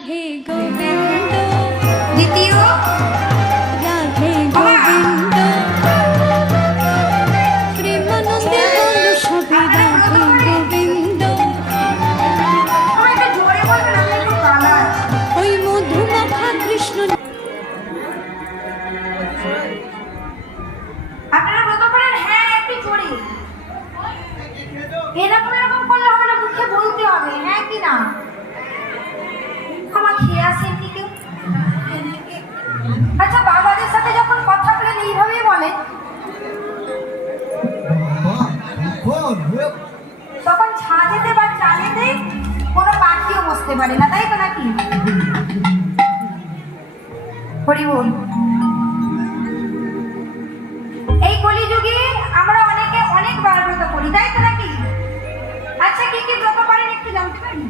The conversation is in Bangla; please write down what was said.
রাধে গোবিন্দ, দ্বিতীয় রাধে গোবিন্দ, প্রেমানন্দে বন্ধু সবে রাধে গোবিন্দ। একটু জোরে বলবেন, আমি একটু কালা আছি। ওই মধুমাখা কৃষ্ণ। আপনারা ব্রত করেন? হ্যাঁ, একটু জোরে। এরকম এরকম করলে হবে না, মুখে বলতে হবে, হ্যাঁ কি না? আমার খেয়ে আসেন কি কেউ? আচ্ছা, বাবাদের সাথে যখন কথা বলেন এইভাবেই বলেন, তখন ছাদেতে বা চালেতে কোনো পাখিও বসতে পারে না, তাই তো নাকি? হরি বল। এই কলিযুগে আমরা অনেকে অনেকবার ব্রত করি, তাই তো নাকি? আচ্ছা, কি কি ব্রত করেন একটু জানতে পারি?